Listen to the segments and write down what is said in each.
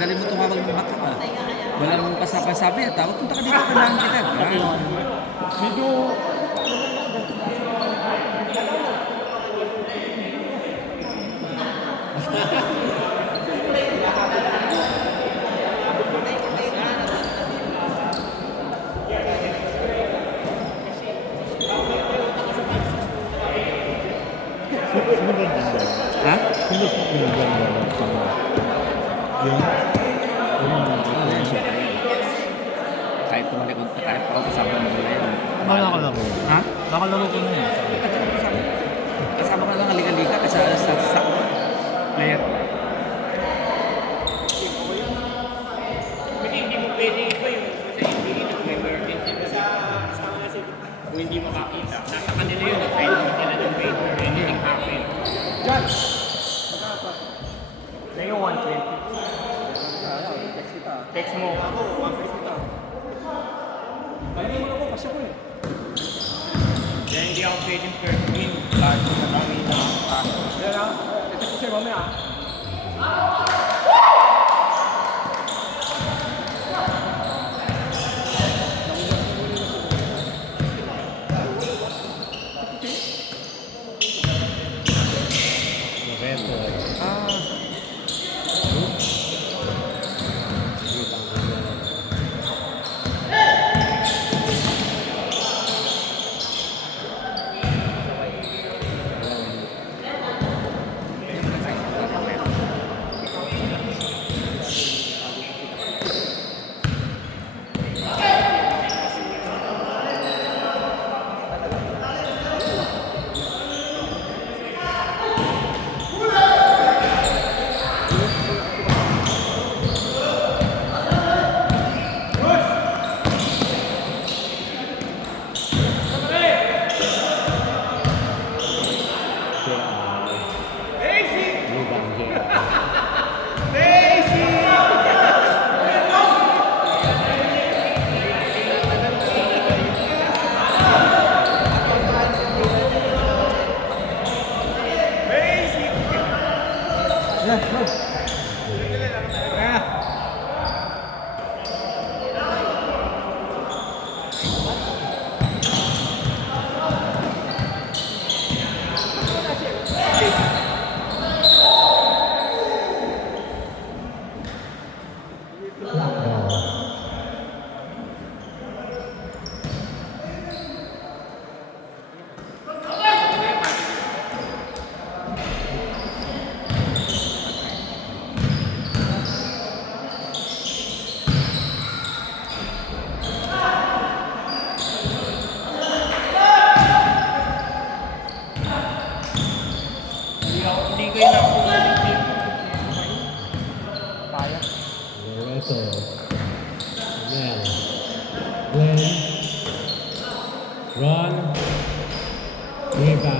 Galing mo tumawag ng baka ka. Walang pasabi. Tawag, punta ka dito, kailangan kita. Medyo... Sino ba yung ganda? Ha? Sino ba yung ganda? Yun? Kahit tumalikod pa, kahit pa ako kasama mo na yun. Nakalaro. Ha? Nakalaro ko na yun. Kasama ka lang, halika-halika, kasama sa player. Hindi mo pwede iba yung sa NBA may emergency sa kung hindi makakita. Nasa kanila yun, sa nila ng paper, anything happen. Judge! Sa'yo, 120. Text mo. Ako, 1 kita. Balik mo ako, kasi ko eh. Kaya hindi ako pwedeng first win. Lahat ko sa kami na paso. Yan ah, ito ko sa'yo mamaya. Hindi kayo nakukulit dito. Kaya. Loreto. Mel. Glenn. Ron. Eva.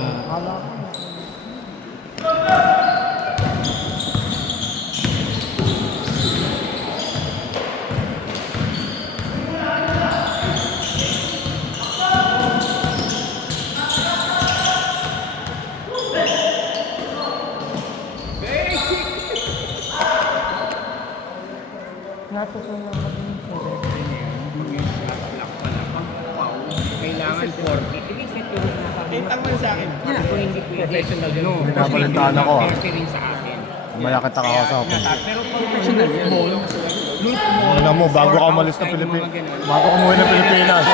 Kailangan 40. Inisip yung tintang man sa akin. Kung hindi professional yun. Pinapalintaan ako, ah. Kasi rin sa atin. Mamaya kita kakasapin. Pero professional yan. Loose ball. Una mo, bago ka umalis ng Pilipinas. Bago ka umuwi ng Pilipinas.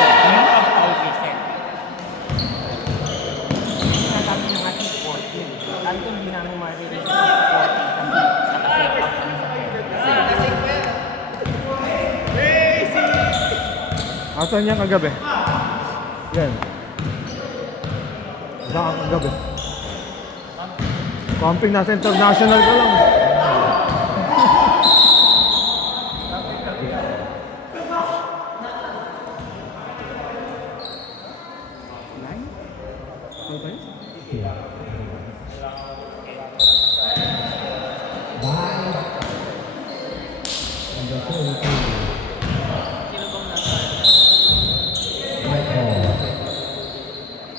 Sinasabi ng ating 40. Tanto hindi namin maririnig sa 40 kasi Asan yan kagabi? Yan. Saan ka kagabi? Camping nasa international ka lang.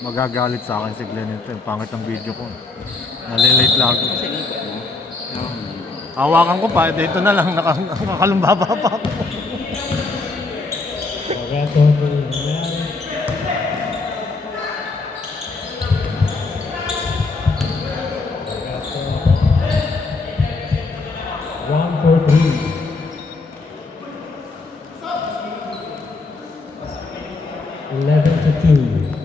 Magagalit sa akin si Glenn ito. Yung pangit ang video ko. Nalilate lagi. Kasi lipat mo. Hawakan ko pa. Dito na lang. Nakakalumbaba pa ako. Loreto Villamel. Loreto. 1-4-3. 11-2.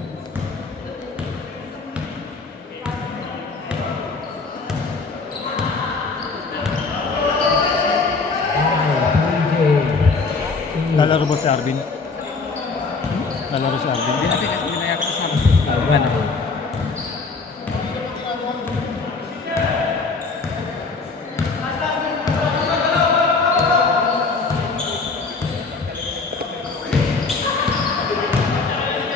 Lalaro ba si Arvin? Lalaro si Arvin? Hindi natin yata kasama sa iba na.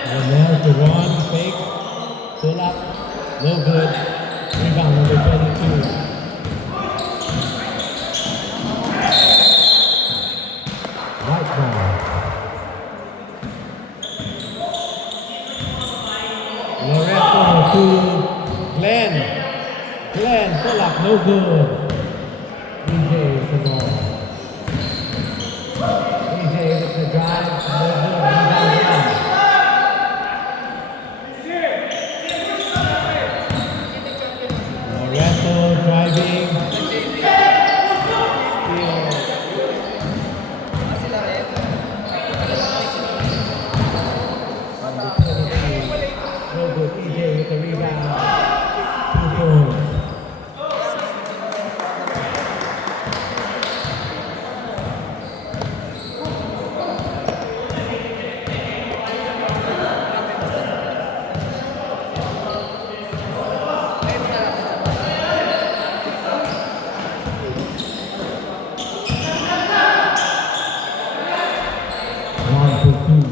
Romel to run, fake, pull up, no good. Rebound number 22. Right ball. Loreto to Glenn. Glenn, pull up, no good. EJ with the ball. EJ with the drive, no good. Rebound down. Loreto driving. Steal. Number 22. No good. EJ with the rebound. 2 points. One to two.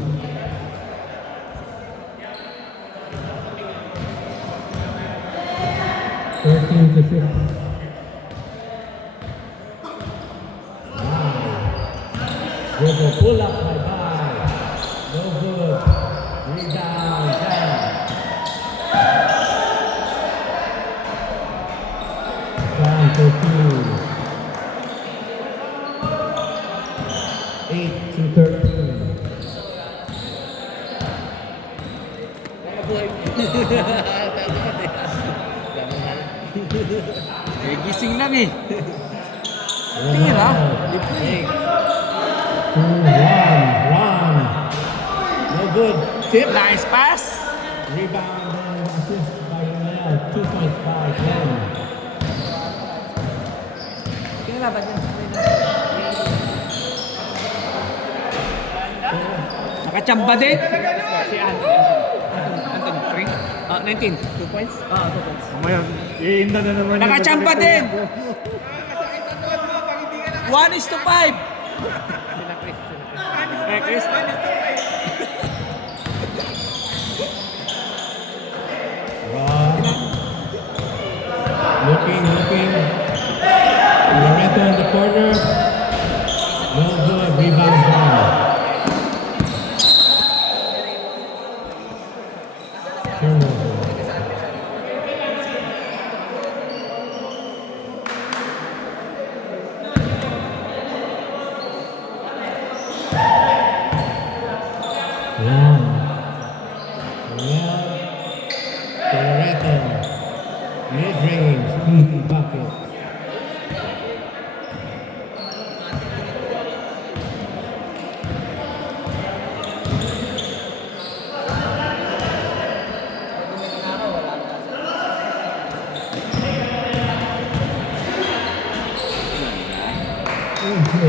Thirteen to 6. Dribble pull up by Bai. No good. Rebound down. Down to 2. 8 to 13. Eh, gising lang eh. Tira. Eight. 2-1. Run. No good. Tip. Nice pass. Rebound and assist by Romel. 2 points by Glenn. Kinalaban yan. Nakachamba din. Si Anthony Frank. 19. 2 points? 2 points. Mamaya, iinda na naman. Nakachamba din. 1:5. Sila Chris. Eh, Chris. Run. Looking. Loreto in the corner. No good. Rebound down. Turnover. Long. Romel to Loreto. Mid-range, easy bucket. EJ.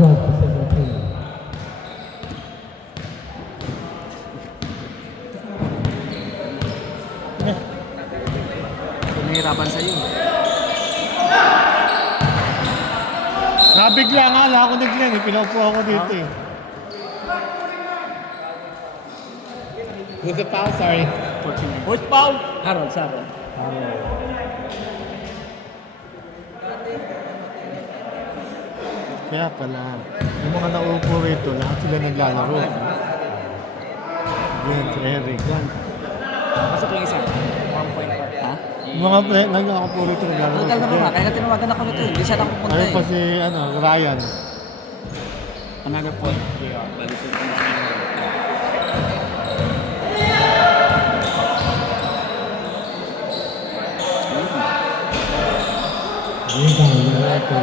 12 to 17. Kung nahihirapan sa'yo. Nabigla nga lang ako ni Glenn. Pinaupo ako dito eh. Who's the foul? Sorry. Who's foul? Harold, Harold. Kaya pala, yung mga naupo rito, lahat sila naglalaro. Vince, Eric. Pasok yung isa. 1 point pa. Ha? Yung mga naglalaro rito naglalaro. Total na naman, kaya tinawagan ako nito. Hindi siya nakapunta Ayun eh. pa si Ryan. Another point. Rebound, Loretto.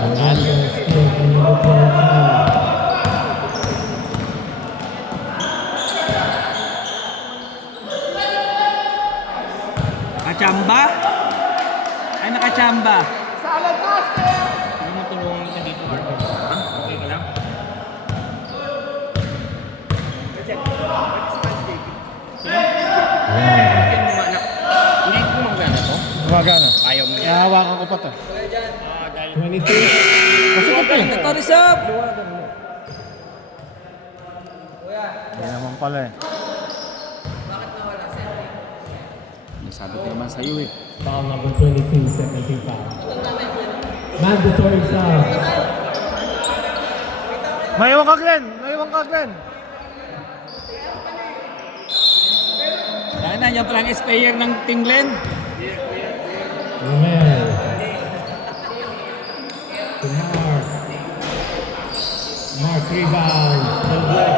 Loretto still from number 14. Nakachamba? Ay, nakachamba. Hindi mo tulungan kita dito, Mark. Okay ka lang? Hindi mo anak. Hindi ko magana to. Gumagana. Ayaw mo yan. Nahawakan ko pa to. Dahil 22. Kasi ko pa eh. Ito, reserve! Hindi naman pala eh. Nasabi ko naman sa'yo eh. Foul number 22, second team foul. Mandatory foul. Maiwan ka, Glenn! Maiwan ka, Glenn! Kaya na, yan palang sprayer ng Tinglen. Romel. To Mark. Mark rebounds. No good.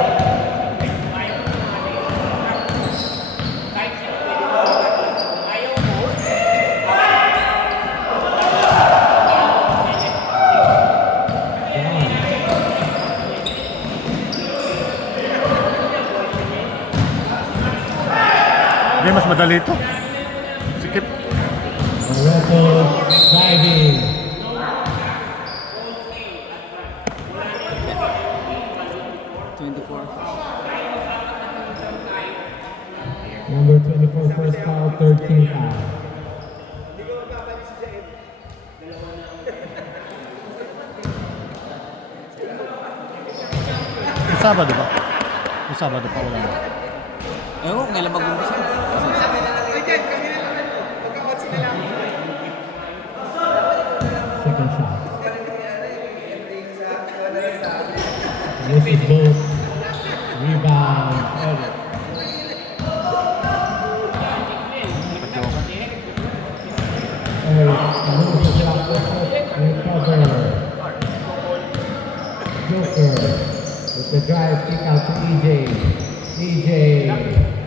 Hindi, mas madali ito. Sikip. Loretto diving. Number 24, first foul, 13 foul. Yung Sabado ba? Yung Sabado pa wala na. Ewan, kailan mag-umpisa. Second shot. This is both. Rebound. Edit. Moves the shot. Recover. Joker with the drive kick out to EJ. EJ,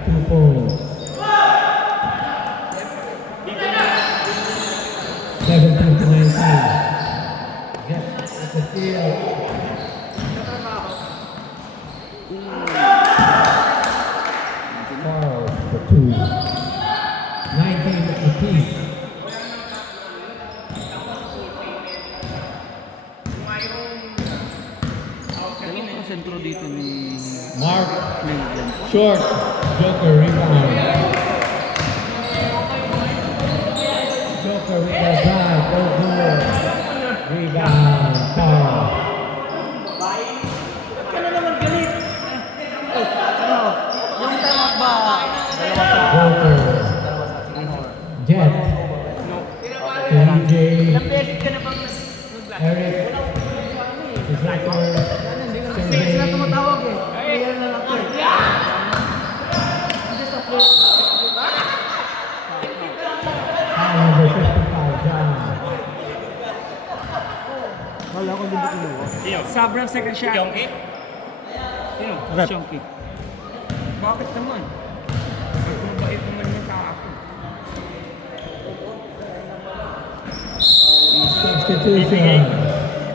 2 points. 17 to 19. Jets with the steal. Carl for 2. 19 apiece. Dalawang ang sentro dito ni Mark Tinglen. short. Joker rebound. Joker with the drive. Go good. Rebound. Carl. Yung tama ba? Joker. Jet. MJ. Eric. Joker. Number 55, John. Wala akong din kinuha. Sino? Sobrang second shot. Yongki? Sino? Rep. Chonky. Bakit naman? Mas mabait naman niya sa akin. Substitution.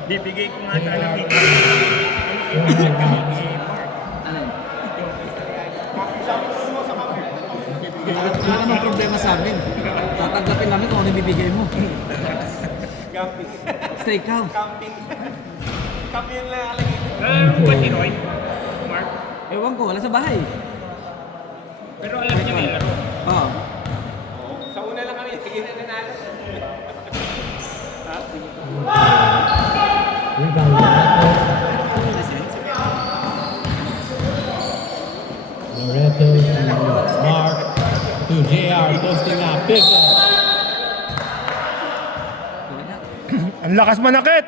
Bibigay ko nga sana ng Ano yun? Wala naman problema sa amin. Tatanggapin namin kung ano yung bibigay mo. Stay calm. Alam mo ba si Roy? Mark? Ewan ko, wala sa bahay. Pero alam niya may laro. Oo. Sa una lang kami, sige na natin. Rebound. Loretto. posting up. Pivot. Ang lakas manakit!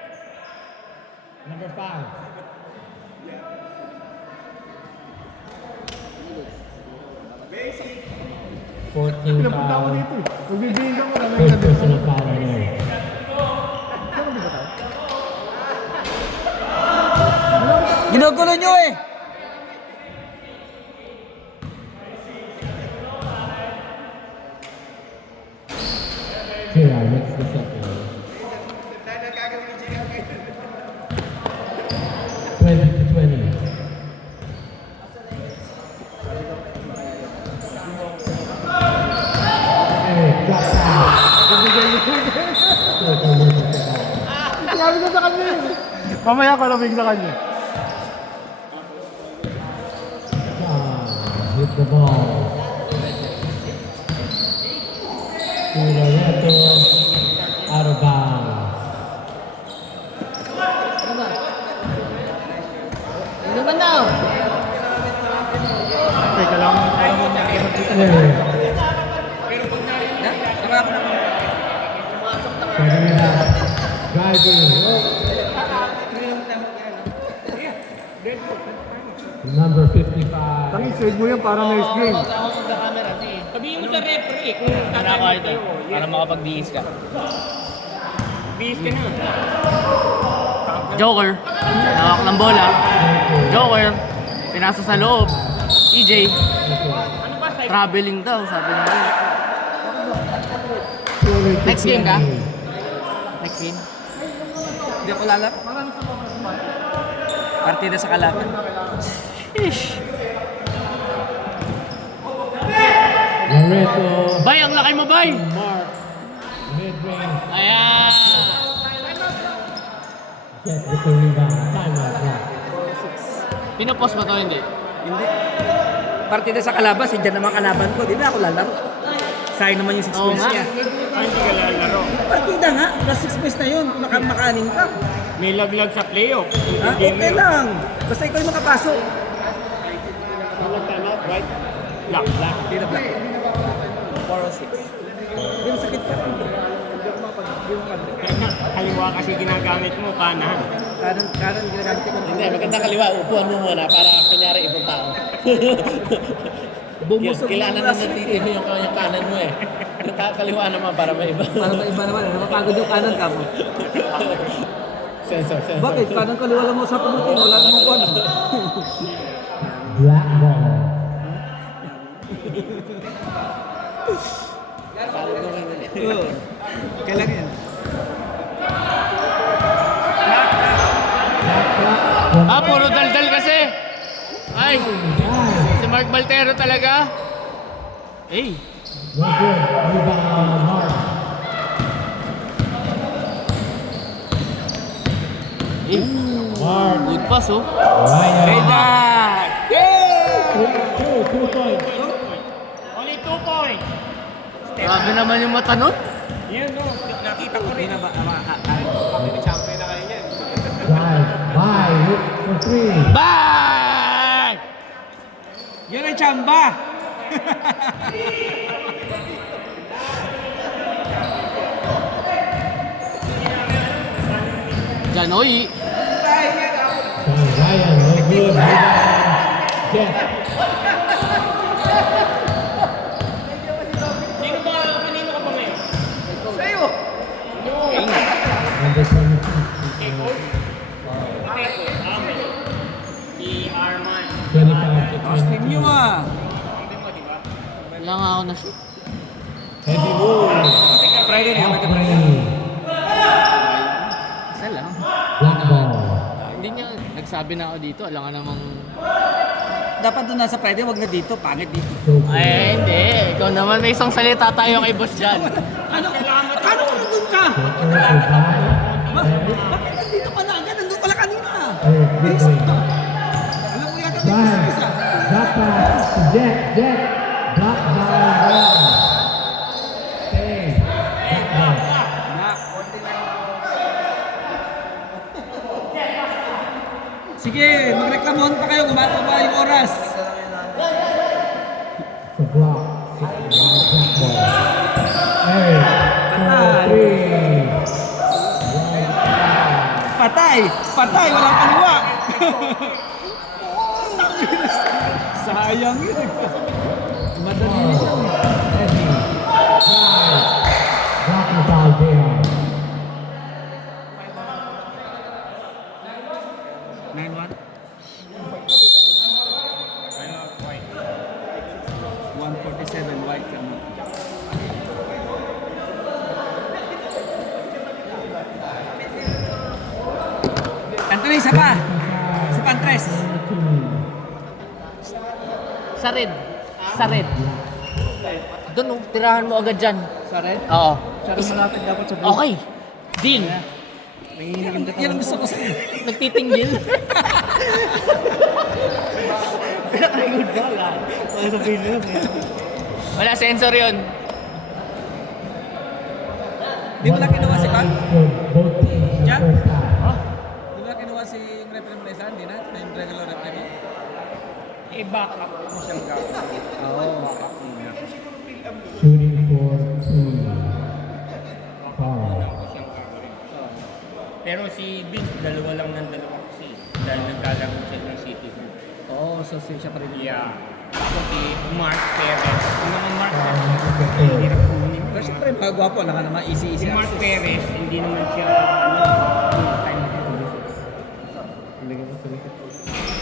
Number 5. Pinapunta ako dito eh. Magbibigyan ko lang First personal foul on him. Ginugulo nyo eh! Kira makes the second. 20-20. Hey, drop pass. Sabi ko sa kanya eh. Mamaya ko lamig sa kanya. Hit the ball. To Loreto. Out of bounds. Ano ba na? Teka lang. Hey. Nakaka na. Second and out. Driving. Number 55. Tangi, save mo yan para next game. Sabihin mo sa referee kung tatay mo Para makapag-diis ka. Bihis ka na. Joker, hawak ng bola. Joker, pinasa sa loob. EJ, Ano ba sa traveling daw, sabi nila. Next game ka? Next game? Hindi ako lalap. Partida sa kalaban. Loreto. Bay, ang laki mo, Bay! Mark. Mid-range. Ayan! Get with the rebound. Timeout block. Pinopost mo to, hindi? Hindi. Partida sa kalaban, si Jan naman kalaban ko. Di ba ako lalaro? Sayang naman yung 6 Oo points nga. niya. hindi ka lalaro? Partida nga, plus 6 points na yun. Makaning ka. May laglag sa playoff. Ah, okay lang. Basta ikaw yung makapasok. Timeout, right? Black. Hindi na black. 406. Yung sakit pa rin. Kaliwa kasi ginagamit mo, kanan. Kanan ginagamit ko. Hindi, maganda kaliwa. Upuan mo muna para kunyari ibang tao. Bumusog Kailangan na natitino yung kanan mo eh. Yung kaliwa naman para may iba. Para ba iba naman, napapagod yung kanan ka mo. Sensor. Bakit? Kanan kaliwa lang mo sa pumutin, wala namang kuwan. Black ball. Oo. Kailangan yan. Puro daldal kasi! Ay! Si Mark Baltero talaga! Hey! No good. Rebound. Mark. Hey! Mark. Good pass, oh! Ryan. Dad! 2 points. Only 2 points. Grabe naman yung mata nun! Yun, no. Nakita ko rin. Champion na kayo yan. Drive. Bye. Hit for 3. Bye! Yan ang chamba! Janoy! Ryan. No good. Rebound. Jet. Kanino ka ba ngayon? Sa'yo! Number 22. Si Arman. 25 to Austin 22. nyo ah! Wala nga ako na shoot. Heavy move. Friday na, Off may Friday. play. Isa lang. Black ball. Hindi niya, nagsabi na ako dito, alam nga namang... Dapat doon nasa Friday, wag na dito, pangit dito. So Ay, hindi. Ikaw naman, may isang salita tayo kay boss dyan. Ano ka nandun ka? Bakit nandito ka na agad? Nandun pala kanina. Alam mo yata may Drive. isa. Drop pass. Jet. Block by Ryan. Stay. Black ball. Sige, magreklamon pa kayo, kumata pa yung oras. So block. Black ball. Patay! Patay! Walang kaliwa! Sayang yun. Madali yun. Eddie. Drive. Block the foul, JR. 9-1. 147 white. Anthony, isa pa! Isa pa, Andres! Sa red. Sa red. Doon, oh, tirahan mo agad dyan. Sa red? Oo. Siya rin malapit dapat sa blue. Okay. Deal. Yan ang gusto ko sa'yo. Nagtitinggil. Wala, sensor yun. Di mo na kinuha si Pan? For both teams. Jack? First half. Di mo na kinuha si referee mo na isa? Hindi na? Na yung regular referee mo? I-back up mo siyang gagawin. Back up mo na. Shooting for two. Foul. Pero si Vince, dalawa lang ng dalawa kasi. Dahil naglalaro siya ng City Hall. Oo, so siya pa rin. Yeah. Ako si Mark Perez. Yung mga Mark Foul Perez, number four. hirap kunin. Pero syempre, mga gwapo, lang ka naman, easy Si Mark Perez, hindi naman siya, full-time.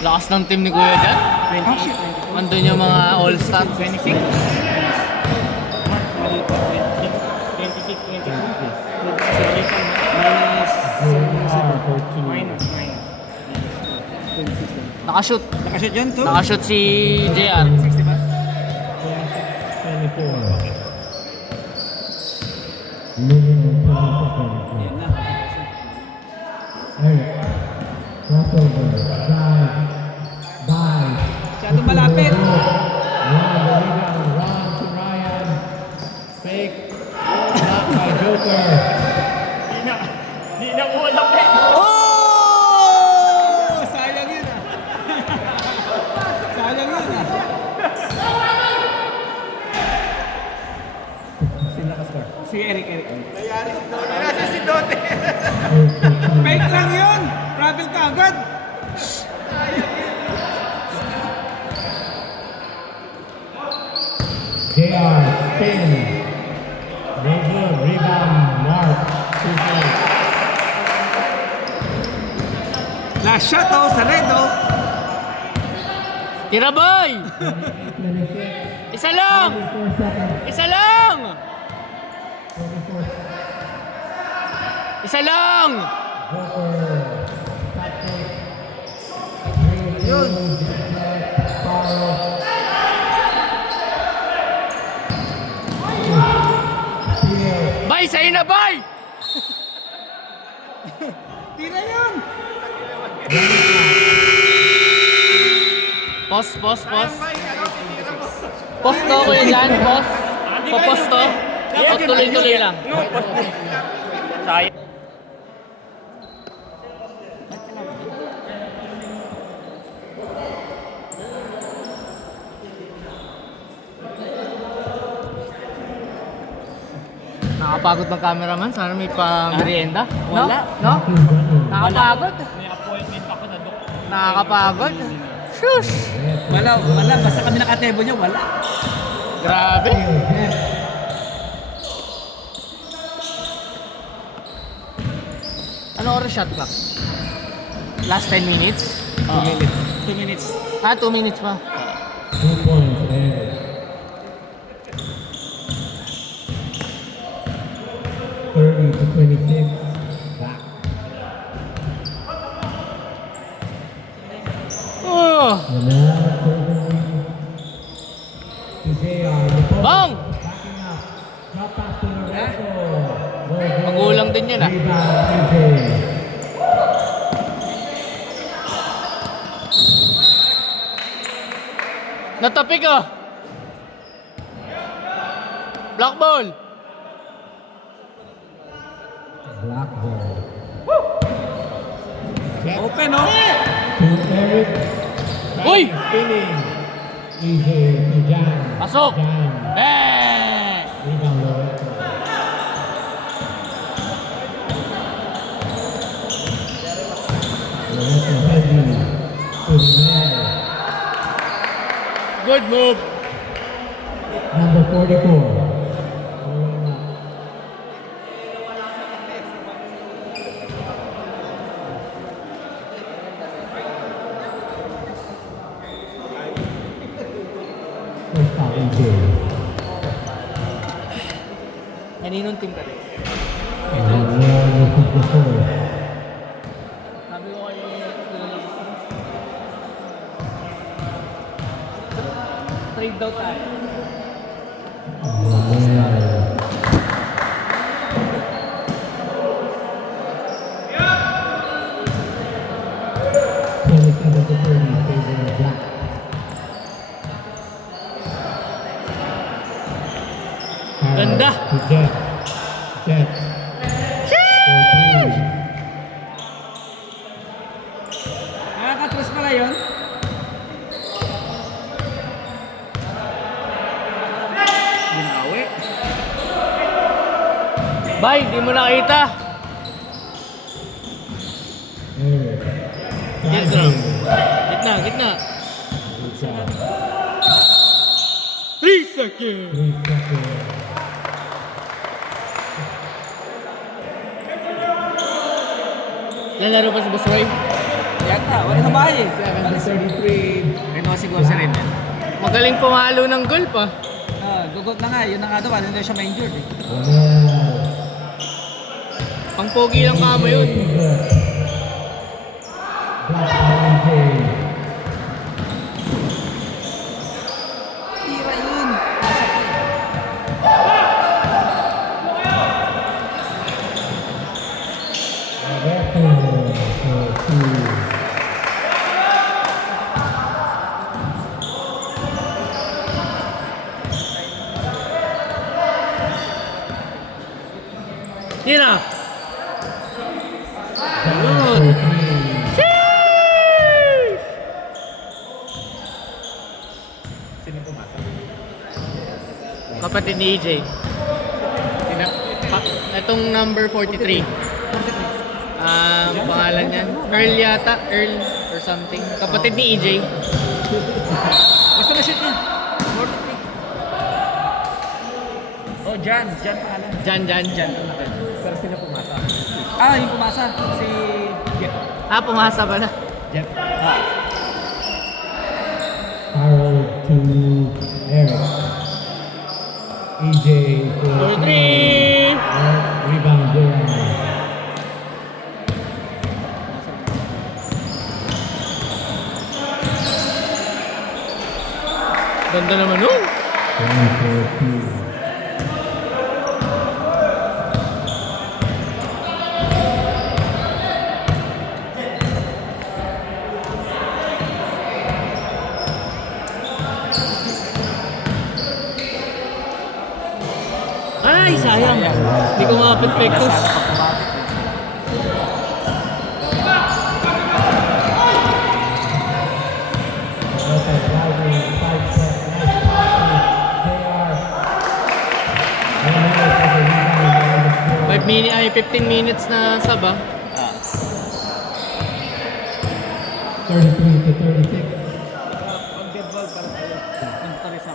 Lakas ng team ni Kuya dyan. 28, Andun yung mga all-star. 26. Mark, mali pa, 26, 22. Minus. Nakashoot. Nakashoot yun, too? Nakashoot si JR. 60 ba? 24. Moving on 20 seconds. Yan na. Eric. Crossover. Drive. Dive. Masyadong malapit. Run the rebound. Run to Ryan. Fake. Blocked by Joker. Di na ulam eh. Oh! Sayang yun ah. Sayang yun ah. Sino nakascore? Si Eric. Nasa si Dote. Fake lang yun! Travel ka agad! JR. Spin. No good. Rebound. Mark. 2 points. Last shot oh, sa red oh. Tira boy! 26. Isa lang! 4 seconds. Isa lang! 44. Isa lang! Joker. Shot fake. Yun. Foul. Steal. Bay, sa'yo na bay! Tira yun! Post. Post to kuya dyan, post. Post to. O tuloy-tuloy lang. Sayang. Nakapagod ng cameraman, sana may pang-merienda. No? Wala. No? Nakapagod. May appointment ako sa doktor. Nakakapagod. Shush! Wala, basta kami nakatebo niya, wala. Grabe. Ano oras shot clock? Last 10 minutes? 2 minutes. 2 minutes. 2 minutes pa. 2 points there. 30 to 26. Back. Oh! Manal serving to JR. Bang! Backing up. Drop pass to Lorenzo. No good. Magulang din yun ah. Rebound, EJ. Natapik ah! Black ball! Black ball. Open oh! To Eric. Uy! Spinning. EJ to Jan. Pasok! Jan. Eh! Rebound Lorenzo. Move. Number 44. First foul, EJ. Kaninong team ka rin? And Leon with the fourth. Sabi ko kayo trade daw tayo. Ganda! To Jet. Jet. Nakakatras pala yun. Binawi. Bay, di mo nakita. Gitna. Gitna, gitna. 3 seconds. 3 seconds. Lalaro pa si Boss Roy? Yata, wala na bahay eh. 7:33. Reno siguro si Ren. Magaling pumalo ng goal pa. Gugot na nga, yun na nga daw, hindi siya ma-injured eh. Pang pogi lang kamo yun. Tira yun. Tira! Kapatid ni EJ. Itong number 43. Pangalan niyan. Earl yata. Earl or something. Kapatid ni EJ. Basta na shoot niya. 43. Oh, Jan pangalan. Jan. Pero sila pumasa. Yung pumasa. Si Jet. Pumasa pala. Jet. Harold to Eric. EJ for 3. Rebound there. Ganda naman nun. 24-2. Ay, sayang. Hindi ko nga perfectus. Five minutes, 15 minutes na sub ah. 33 to 36. Pag-dead ball pa rin tayo. Nagtarisam.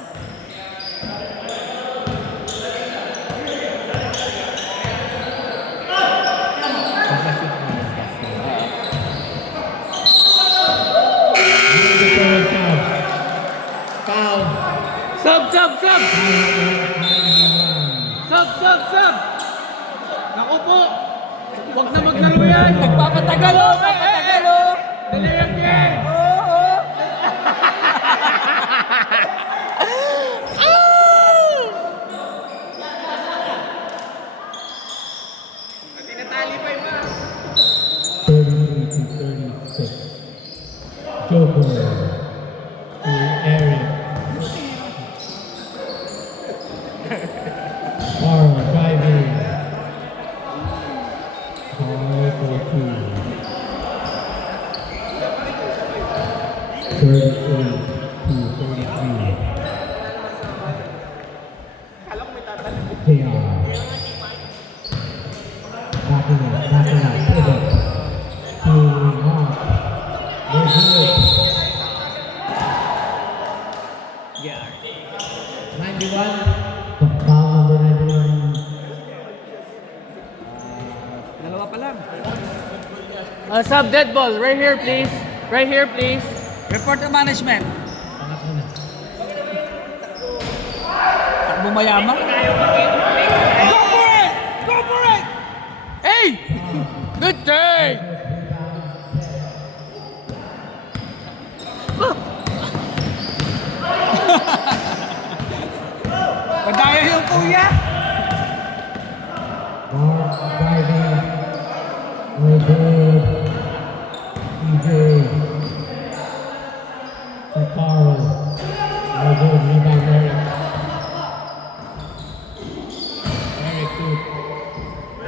Foul. Sub! Sub! Naku po! Huwag na maglaro yan! Nagpapatagal o! Dali yan game! Tinatali pa iba! 33 to 36. Joker to Eric. Carl driving. Carl for 2. 38 to 33. JR. Backing up, pivot. To Mark. They're good. Yeah. Foul number 91. Dalawa pa lang. Sub dead ball. Right here, please. Right here, please. Report to management. Pangatlo na. Takbo mayaman. Go for it! Go for it! Hey! Good take! Madaya yung kuya. Mark driving. No good. EJ. For Carl. No good. Rebound Eric. Eric to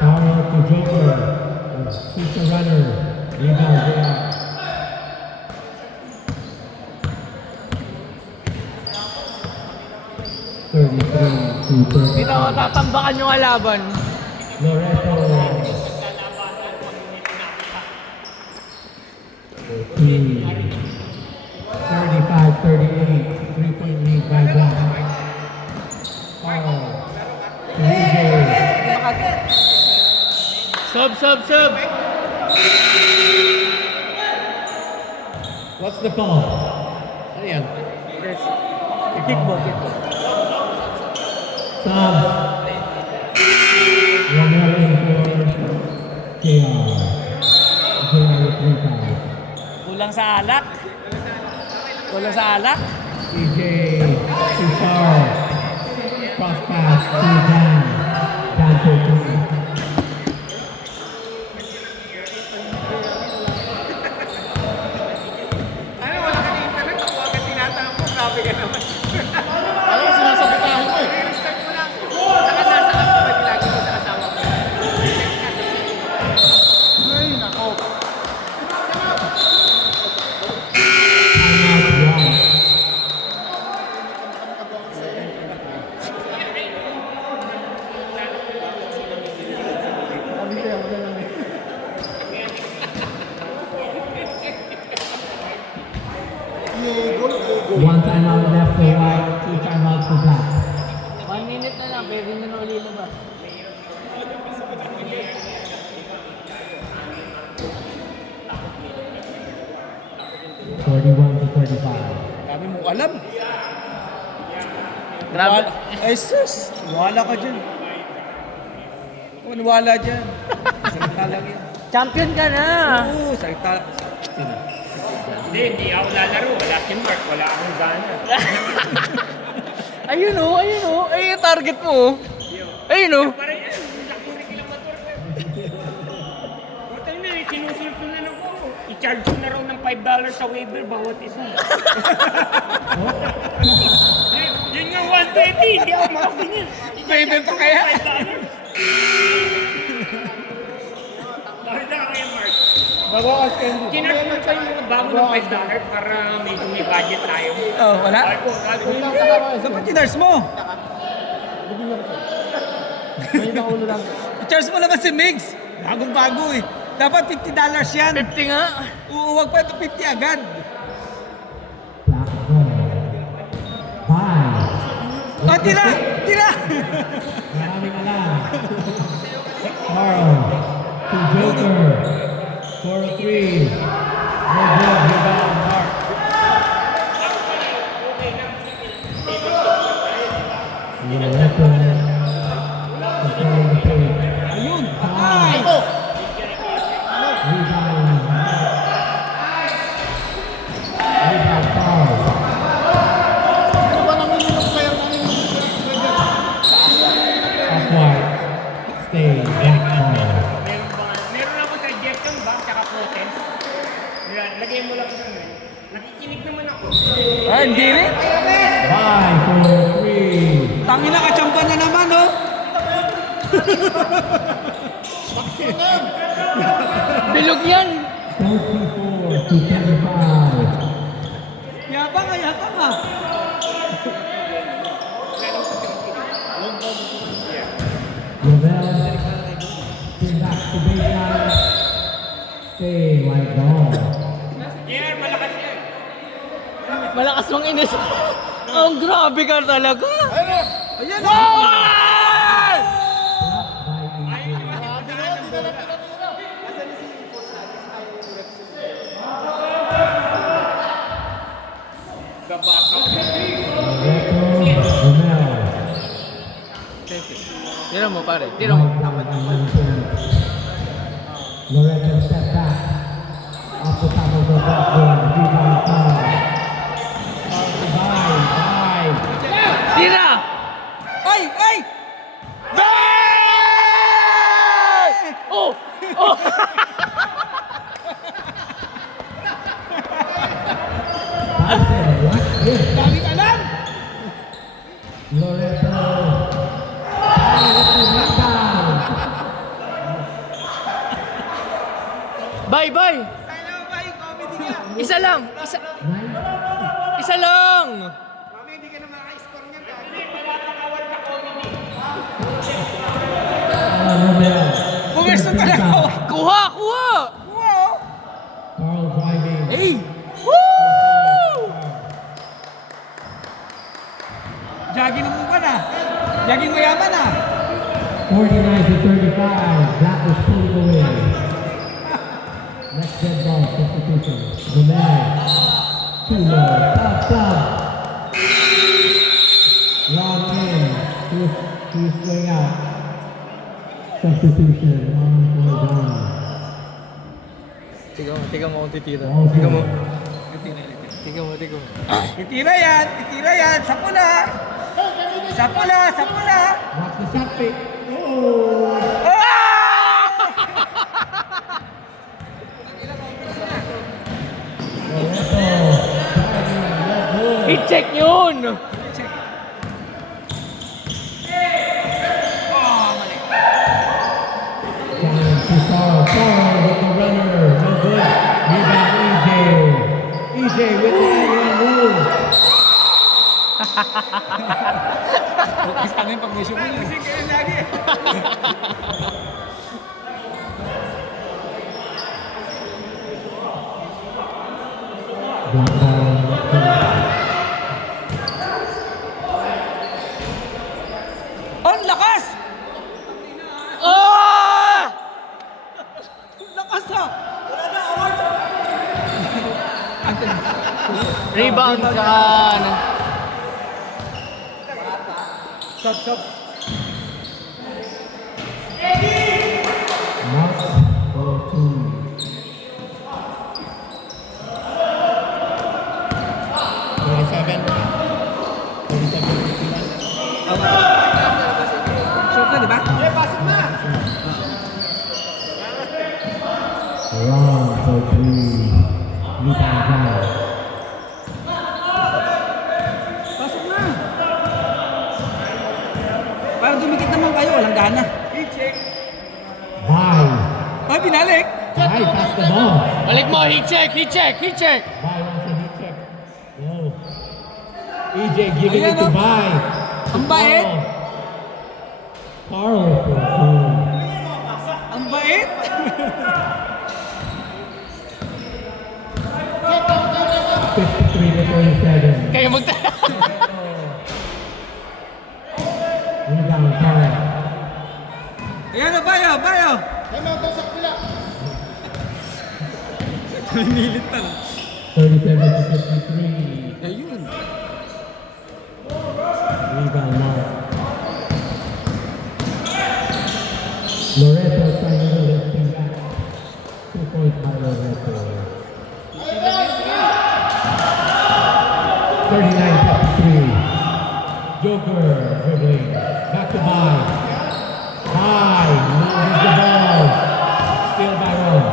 Carl to Joker. Shoots the runner. Rebound JR. Dito ako tatambakan yung alaban. Loreto. 35-38. 3-point lead by Black. Carl. EJ. Sub. What's the call? Ano yan? Kickball. Sub. Romero for JR. JR with 3 fouls. Kulang sa alak. Kulang sa alak. EJ to Carl. Cross pass to Dan. Dan to 3. Alam mo, sinasabitan mo eh. Ay, nako. Timeout 1. One timeout left for White, 2 timeouts for Black. 1 minute na lang, pwede na na uli ba? Forty-one to 35. Dami mong alam. Grabe. Ay sus, wala ka dyan. Kung wala dyan. Salita lang yun. Champion ka na! Oo, salita. Hindi ako lalaro. Wala si Mark, wala akong gana. Ayun o. Ayun yung target mo. Ayun o. Para yan, laki na kilometer. Buta na, sinusulsun na lang ko. I-charge ko na raw ng $5 sa waiver bawat isa. Yun nga 120, hindi ako makasin. Waiver pa kaya? Bakit na kaya, Mark? Kinarge mo pa yung mga bago ng $5 para medyo may budget tayo. Oh, wala? Ay po, gagawin mo. Dapat kinars mo. I-charge mo naman si Migs. Bagong-bago eh. Dapat $50 yan. 50 nga. Oo, wag pa ito 50 agad. Black ball. 5. Oh, tira! Tira! Maraming alam. Carl to Joker. 4-3. No good. Rebound Mark. Loreto. Controlling the pace. Ayun! Ay! Rebound. Rebound Carl. Ano ba naman yung player namin yung Off-white. Stay. Black ball. Meron ako suggestion ba, tsaka protest. Yan, lagay mo lang sa amin. Nakikinig naman ako. Ay, hindi rin. 5-4-3. Tangin na, kachamba na naman, oh. Bilog yan. 34 to 35. Yabang ah. Lavelle, came back to baseline. Stay like ball. Yeah, malakas yan. Malakas mong inis. Ang grabe ka talaga. Ayan! Blocked by AJ. The backup. Loreto Romel. Tira mo pare, tira mo. Loreto step back. Off the top of the backboard. Rebound foul. Bye. Tira! Ay! Ay! Oh! Oh! Dami ka lang! Loreto. Bye, bye! Kailangan ba yung comedy ka? Isa lang! Isa lang! Mami, hindi ka na makaka-score niyan. Romel. Pumesto talaga ako. Kuha! Kuha! Wow! Carl driving. Hey! Woo! Jogging naman ka na. Jogging mayaman na. 49-35. That was pulled away. Next dead ball substitution. Romel. Too low. Stop. Wrong in. He's way out. Substitution on for John. Tiga mo kung titira. Tiga mo. Tiga mo. Titira yan. Titira yan. Sa pula. Sa pula. Sa pula. Watch the shot pick. Oh! I-check yun! Sorrow with the runner. No good. Rebound EJ. EJ with the island move. Okay, sana yung pag-mission mo. Music kayo lagi. Black ball. Ang lakas! Oh! Lakas ah! Rebound sa ano. Stop. Mark for two. Short na, di ba? Wrong for three. Rebound down. Pasok na. Para dumikit naman kayo, walang gana. Bye. Ay, binalik. Bye, pass the ball. Balik mo, heat check! Bye wants a heat check. Yo. EJ giving Ayan, it to oh. Bye. Ang bait. Carl for two. Ang bait. 53-37. Kayo magta... Rebound Carl. Ayan na, bayo. Tumilit pa na. 37-53. Ayun. Rebound Mark. Loreto trying to lift him back. 2 points by Loreto. 39-53. Joker dribbling. Back to Bye. Bye loses the ball. Steal by Ron.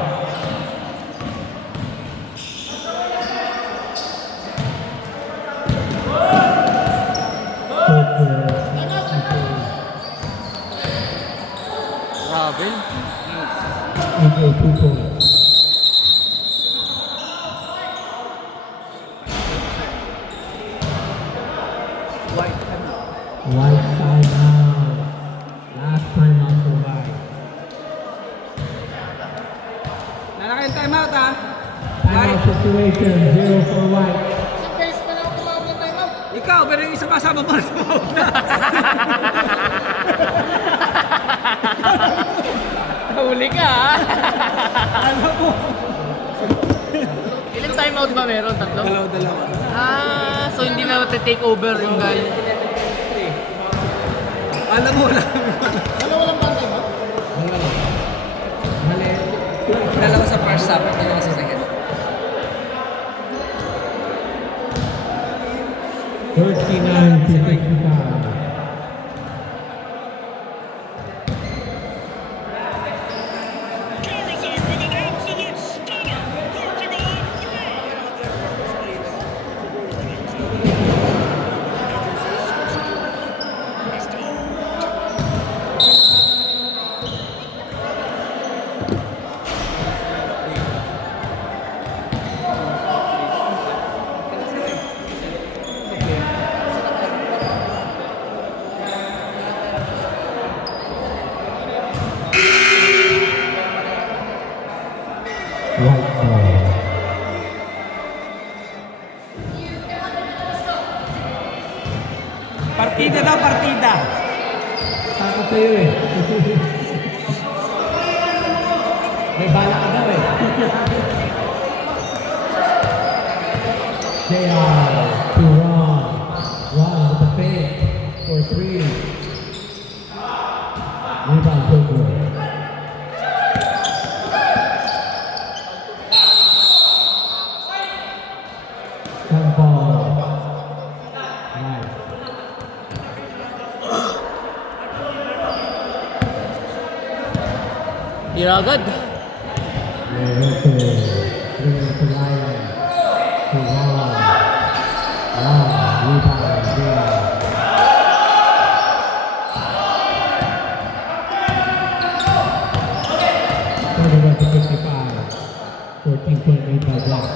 Grabe. EJ 2 points. White timeout. Last timeout for White. Nala kayong timeout ha. Timeout situation, 0 for White. Ikaw. pero yung isa kasama mo sa mauna. Huli ka ah. Alam mo. Ilang timeout ba meron? Tatlo? Dalawa. Ah, so hindi na take over yung guy. Alam mo, wala. Mali. Dalawa sa first half, dalawa sa second. 39 to 55. White ball. Partida daw, partida. Takot sa'yo eh. May bala ka daw eh. JR to Ron. Ron with the fake for 3. Rebound Joker. Jump ball. Nice. Tira agad. Roberto, bring it to Ryan. To Ron. Ron, rebound, yeah. To 55. 14-point made by Black.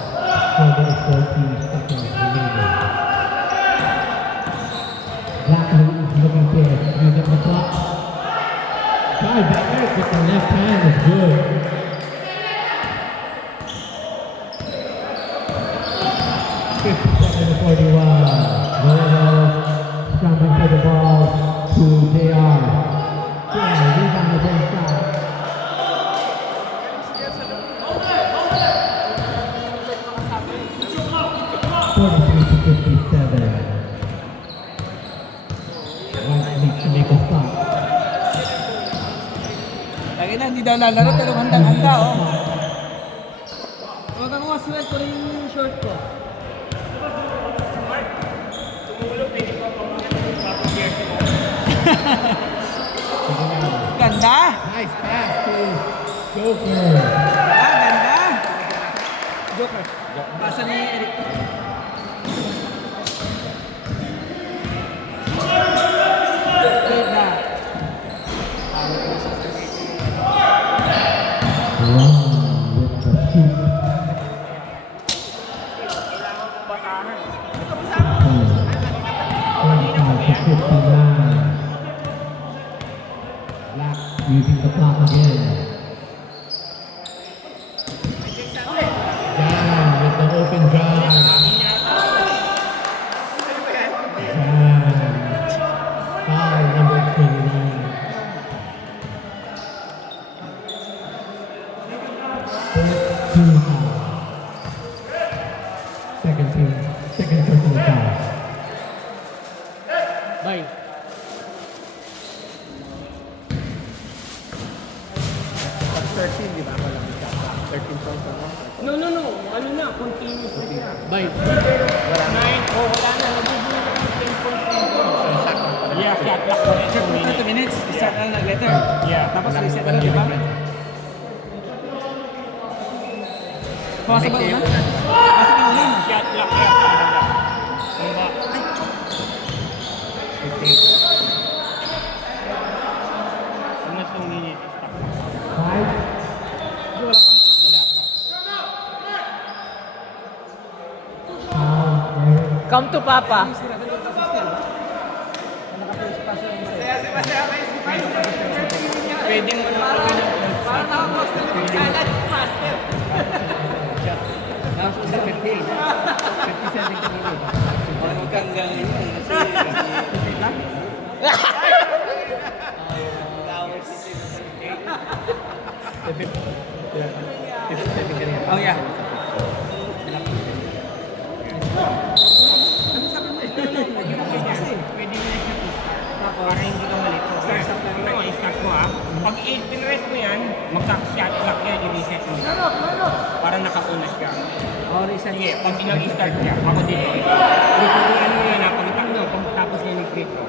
14 seconds remaining. Black looking to use up the clock. Try back with the left hand is good. To 41. Moreno scrambling for the ball to JR. JR, rebound again shot. White needs to make a stop. Lagi na, hindi daw lalaro, pero handang-handa, oh. Huwag ako masulat ko rin yung short ko. Ganda! Nice pass to Joker. Ganda! Joker. Pasa ni Eric. Ganda. Ron with the shoot. Black using the clock again. Jan with the open drive. Jan. Foul number 29. Two foul. Second personal foul. Bye. Pag 13, di ba? Malamig ka pa. 13 points na lang. No. Ano na, continuous na siya. Bye. 9, wala na. Nabubuo na yung 10 points. Yeah, shot clock ko rin. 30 minutes, start na nag-letter. Yeah. Tapos reset na, di ba? Pumasok ba una? Pumasok ba una? Shot clock yan. Ano ba? Ano 2 minutes? Stop. 5. Wala pa. Foul. Eric. Come to Papa. Pwede mo na gawin ng Tapos sa 50. 57 ka nila. Huwag kang talaga ngayon. Kasi lang. Oh yeah. Ano sabi mo? Pwede mo na siya i-start. Para hindi ka malito. Start mo, i-start mo ha. Pag i-rest mo yan, magka-shot clock yan, i-reset mo yan. Para nakapunas ka. Oh, reset. Sige, pag pinag-start niya, ako dito. Gusto ko ano yan ha, pagkatapos niya yung clip ko.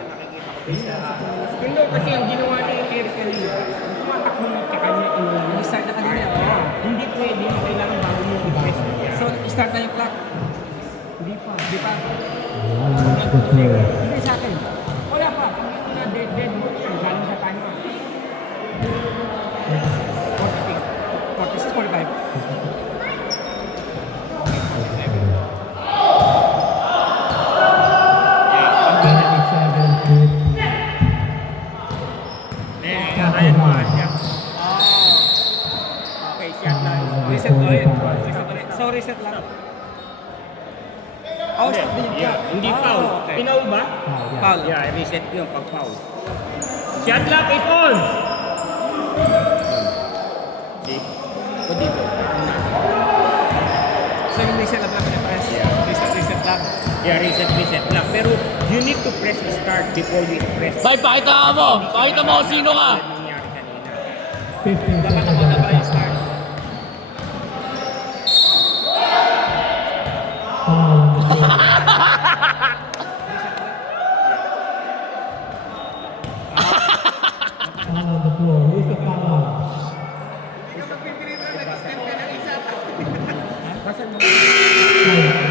Hindi, kasi ang ginawa niya yung Eric kanina, tumatakbo mo tsaka niya inuwi. Start na kanina. Oh. Hindi pwede, kailangan bago mo i-press niya. So, start na yung clock. Hindi pa. Di ba? Prefer. Hindi sa akin. Wala pa, pag ito na dead boot yan, galing sa timer. 46, 45. Kaya mo siya. Okay, shot na. Reset ulit. Reset ulit. So, reset lang. Oh, stop din yung Yeah, clock. hindi Ah, foul. okay. Pinaul ba? Foul. Yeah, reset yun pag foul. Shot clock is on! See? O dito. So, yung reset lang pinapress. Reset lang. Yeah, reset lang. Pero you need to press start before you press. Bay, pakita mo! Pakita mo kung sino ka! Ano nangyari kanina? 15 Dapat seconds ako on na the pala yung clock. start. Foul on the floor. Foul on the floor. Who's the foul?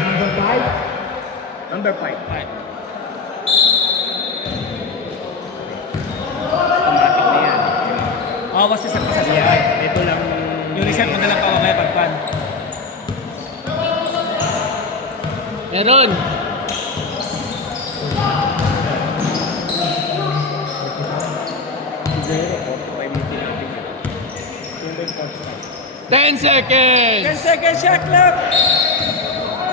Number 5? Number 5. Automatic na yan. Oh, mas reset pa sa Yeah, ito lang. yung reset mo na lang pa mamaya pagpan. Meron! Siguro, 45 minutes natin yun. Yung ba yung 45? 10 seconds! 10 seconds shot clock!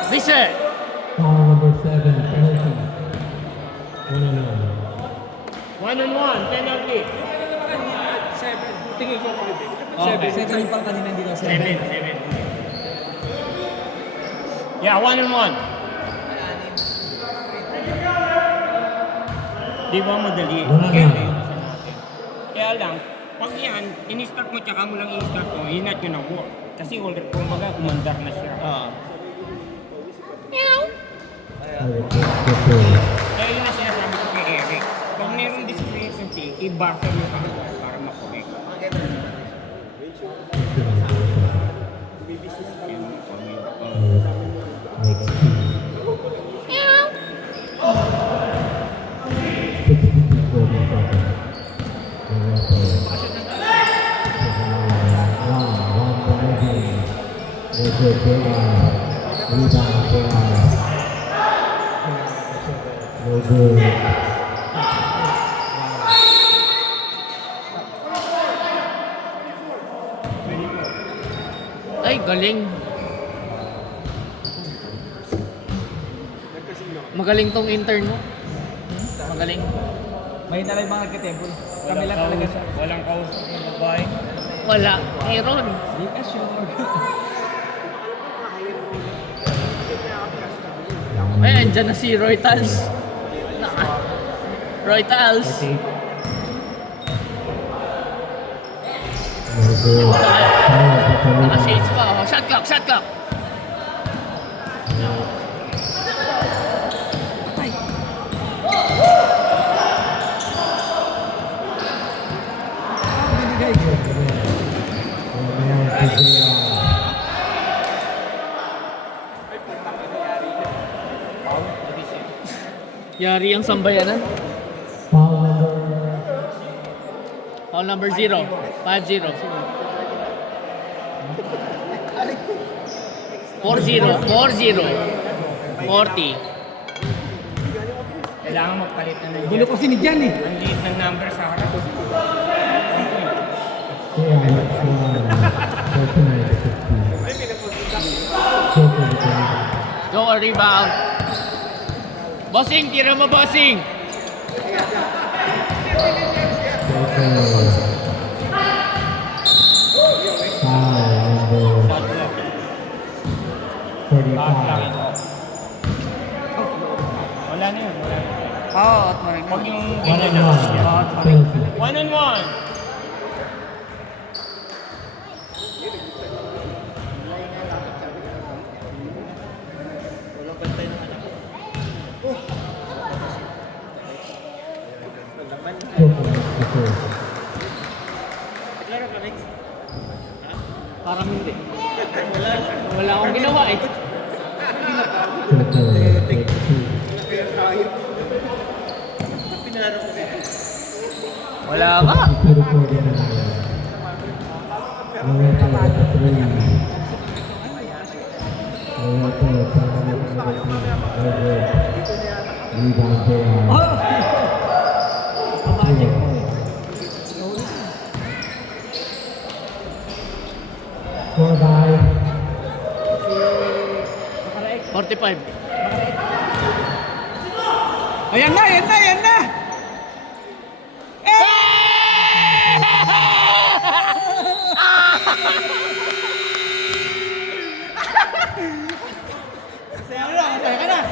Reset! Foul number 7, penalty. 1-1. 1-on-1, penalty. 7. Tingin ko. Okay. 7 yung pang kanina dito. 7. Yeah, 1-on-1. Di ba madali? Wala Kaya, na. kaya lang, pag yan, in-start mo tsaka mo lang i-start mo, yun not yun ang work. Kasi already, kumbaga, umandar na siya. Kaya yun ang sinasabi ko kay Eric. Pag meron discrepancy, i-buffer mo kami para ma-correct. Next team. 60-47. One driving. Rebound for no good. Ay, galing. Magaling tong intern mo. Magaling. May na lang yung mga nagka-table. Kami lang talaga siya. Walang kausap yung babae. Wala. Meron. Hindi ka sure. Ay, andyan na si Roy Tals. Roy Tals. No good. Naka-shades pa. Oh, shot clock, shot clock. Yari ang sambayanan. Foul number 0. 5-0. 4-0. 40. Kailangan magpalit na ng Gulo kasi ni Jan eh. ang liit ng number sa harap. Go a rebound. Bossing, tira mo, bossing! Wala na yun. Wala na. Oo, at maraming. Huwag yung One and one. 1 on 1. Parang hindi. Wala akong ginawa eh. Wala ka. Score by 45. Ayan na, ayan na, ayan na! Saya ka na, saya ka na.